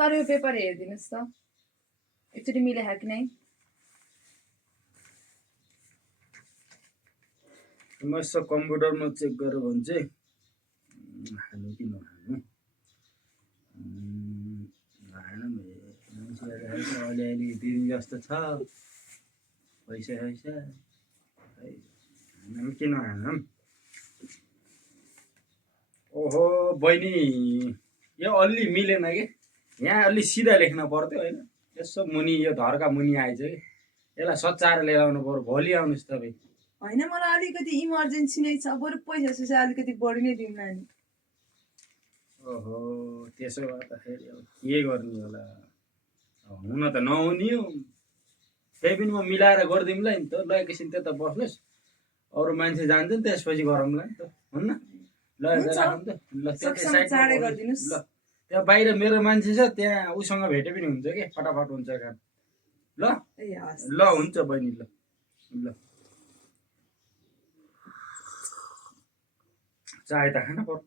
survey paper हेरिदिनुहोस् त एकचोटि मिले कि नै म यसो कम्प्युटरमा चेक गरेर भन्छ खानु कि नखानु अलिअलि दिन जस्तो छ पैसा किन खानु ओहो बहिनी यो अलि मिलेन कि यहाँ अलि सिधा लेख्न पर्थ्यो होइन यसो मुनि यो धरका मुनि आइज कि यसलाई सच्चाएर लिएर आउनु पर्यो भोलि आउनुहोस् तपाईँ होइन मलाई अलिकति इमर्जेन्सी नै छ बरु पैसा सुसा अलिकति बढी नै दिउँ नानी ओहो त्यसो भए त फेरि अब के गर्ने होला हुन त नहुने हो त्यही पनि म मिलाएर गरिदिउँला नि त ल एकैछिन त्यता बस्नुहोस् अरू मान्छे जान्छ नि त्यसपछि गरौँला नि त हुन्न ल राखौँ त ल चाँडै गरिदिनुहोस् ल त्यहाँ बाहिर मेरो मान्छे छ त्यहाँ उसँग भेटे पनि हुन्छ कि फटाफट हुन्छ काम ल ल हुन्छ बहिनी ल ल चाय त खान पर्छ